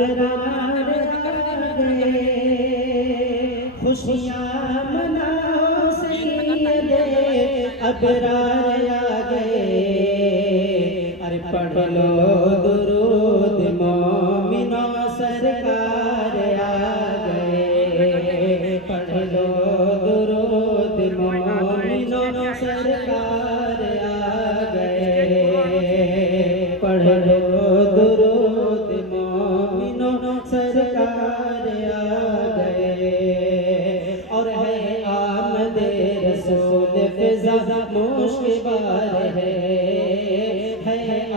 अबरार आ गए, खुशियाँ मनाओ सैयदे अबरार आ गए। अरे पढ़ लो दुरूद मोमिनो सरकार आ गए, पढ़ लो दुरूद मोमिनो सरकार आ गए, पढ़ लो दुरूद मोमिनो सरकार आ गए। और है आमदे रसूल फिजा मुश्किबार है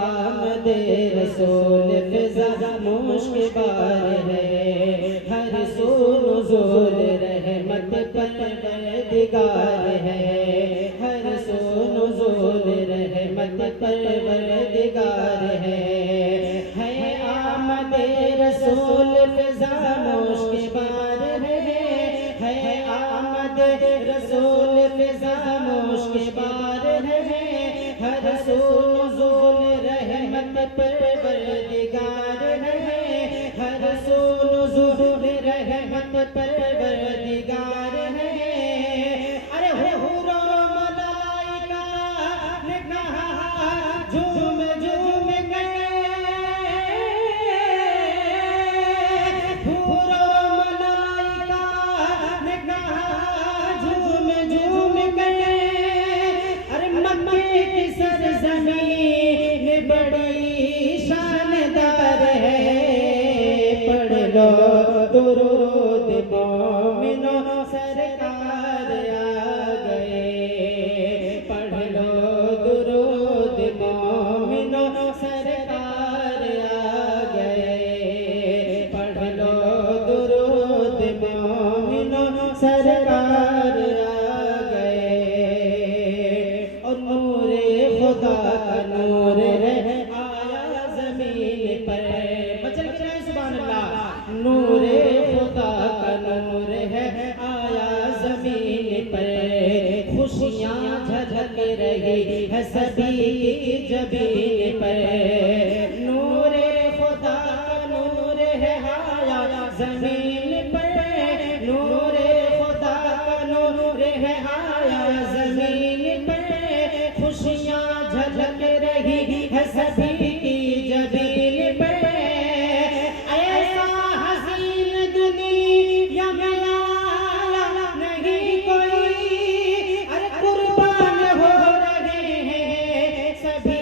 आमदे रसूल फिजा मुश्किबार है। हर सू नुज़ूल रहमत परवरदिगार है, हर सू नुज़ूल रहमत परवरदिगार है आमदे रसूल फिजा मुश्किबार है आमदे रसूल फिजा मुश्किबार है। हर सू नुज़ूल रहमत परवरदिगार है, हर सू नुज़ूल रहमत परवरदिगार है। अरे हुरो मलाइका ने कहा झूम झूम गए, हुरो मलाइका ने कहा झूम झूम गए। अरे मक्के की सरज़मीन बड़ी शानदार है, पढ़ लो दुरूद मोमिनो सरकार आ गए, पढ़ लो दुरूद मोमिनो सरकार आ गए, पढ़ लो दुरूद मोमिनो सरकार आ गए। और नूरे खुदा का नूर है आया ज़मीन पर, मचल के जाए सुभान अल्लाह। नूरे खुदा का नूर है आया ज़मीन पर, खुशियाँ झलक रही है सभी की जबीन पर। नूरे खुदा का नूर है आया ज़मीन पर, नूरे खुदा का नूर है आया ज़मीन पर। खुशियाँ झलक रही है सभी की जबीन पर। ऐसा हसीन दुनिया में आया नहीं कोई, अरे कुर्बान हो रहे हैं सभी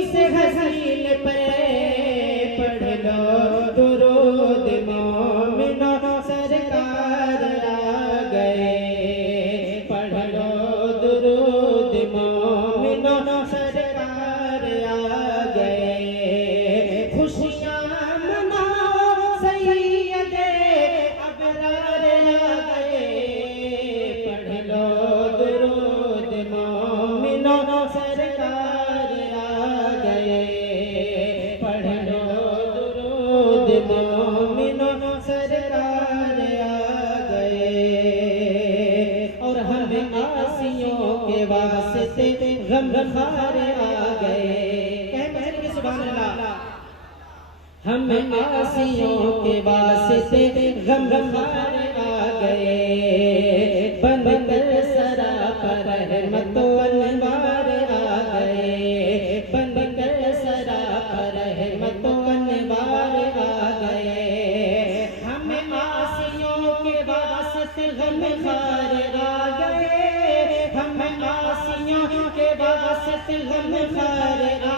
उस हसीन पर। पढ़ लो दुरूद मोमिनो सरकार आ गए, पढ़ लो दुरूद मोमिनो सरकार आ गए। खुशियाँ मनाओ सैयदे अबरार आ गए, पढ़ लो दुरूद मोमिनो सरकार आ गए, पढ़ लो दुरूद मोमिनो सरकार आ गए। और हम आसियों के वास्ते गमखार आ गए, कह मचल के सुभान अल्लाह। हम आसियों के वास्ते गमखार आ गए, बन कर सरा पर रहमत अनवार आ गए, बन कर सरा पर रहमत अनवार आ गए। हम आसियों के वास्ते गमखार आ गए, हम आसियों के वास्ते गमखार आ